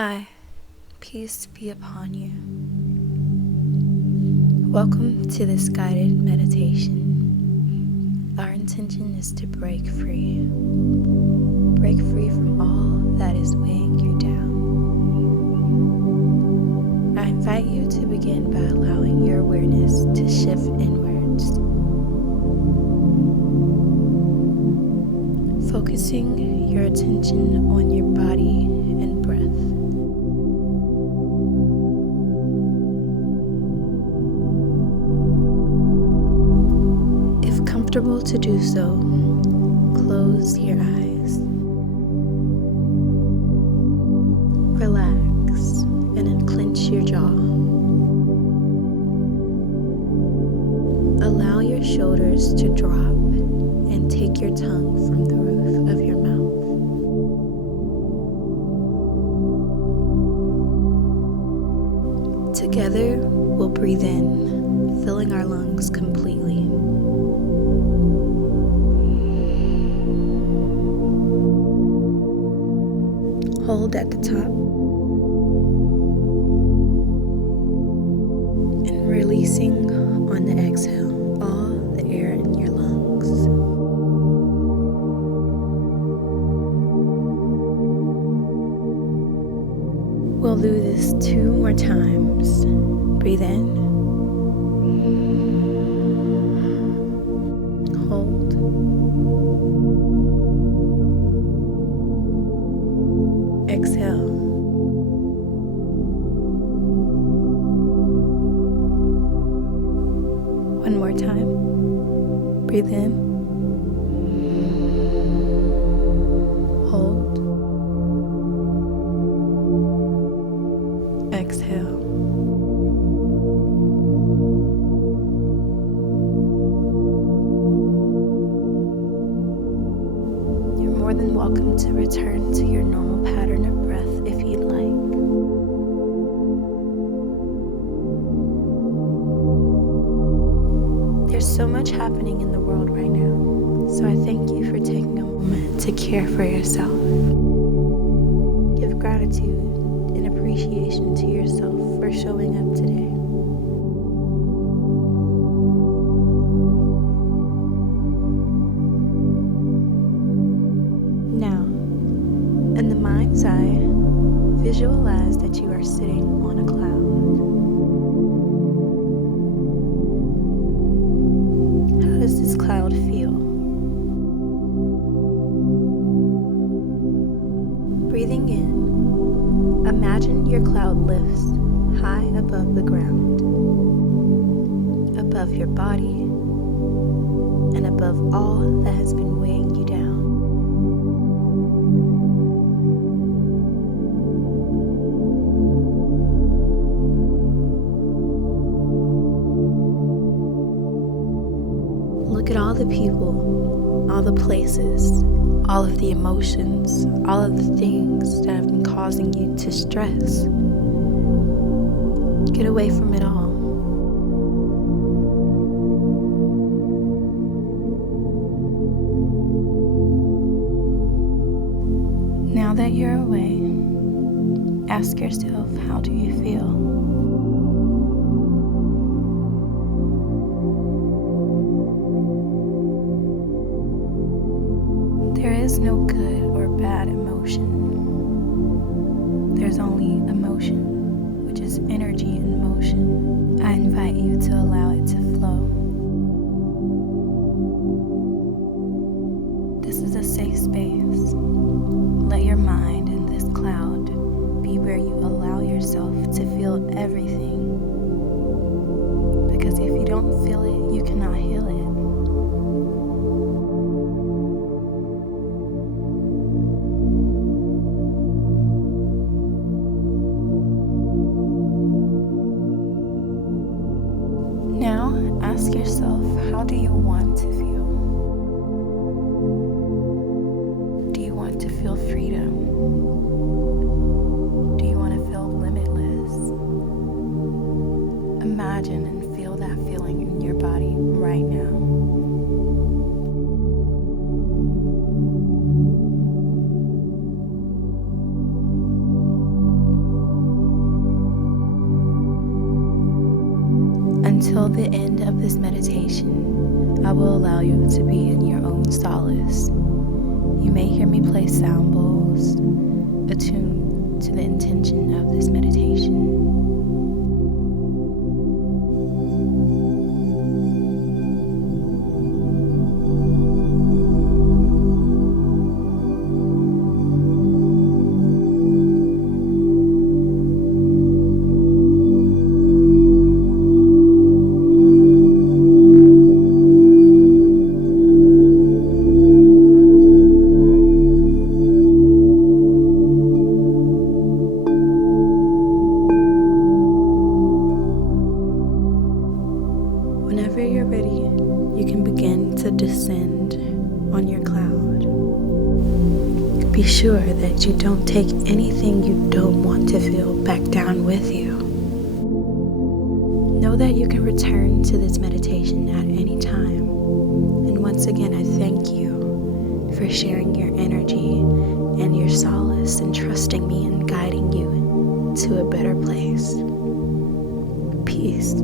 Hi, peace be upon you. Welcome to this guided meditation. Our intention is to break free. Break free from all that is weighing you down. I invite you to begin by allowing your awareness to shift inwards. Focusing your attention on your body and breath. If comfortable to do so, close your eyes. Relax and unclench your jaw. Allow your shoulders to drop and take your tongue from the roof of your mouth. Together, we'll breathe in, filling our lungs completely. Hold at the top and releasing on the exhale all the air in your lungs. We'll do this 2 more times. Breathe in. Hold. Exhale. One more time. Breathe in. Hold. Exhale. You're more than welcome to return to your normal pattern of breath if you'd like. There's so much happening in the world right now, so I thank you for taking a moment to care for yourself. Give gratitude and appreciation to yourself for showing up today. Now, in the mind's eye, visualize that you are sitting on a cloud. How does this cloud feel? Breathing in, imagine your cloud lifts high above the ground, above your body, and above all that has been weighing you down. Look at all the people, all the places, all of the emotions, all of the things that have been causing you to stress. Get away from it all. Now that you're away, ask yourself, how do you feel? There is no good or bad emotion. There's only emotion, which is energy in motion. I invite you to allow it to flow. This is a safe space. Let your mind in this cloud be where you allow yourself to feel everything. Because if you don't feel it, you cannot heal it. Now, ask yourself, how do you want to feel? Do you want to feel freedom? Do you want to feel limitless? Imagine and feel that feeling in your body right now. Until the end of this meditation, I will allow you to be in your own solace. You may hear me play sound bowls attuned to the intention of this meditation. Whenever you're ready, you can begin to descend on your cloud. Be sure that you don't take anything you don't want to feel back down with you. Know that you can return to this meditation at any time. And once again, I thank you for sharing your energy and your solace and trusting me and guiding you to a better place. Peace.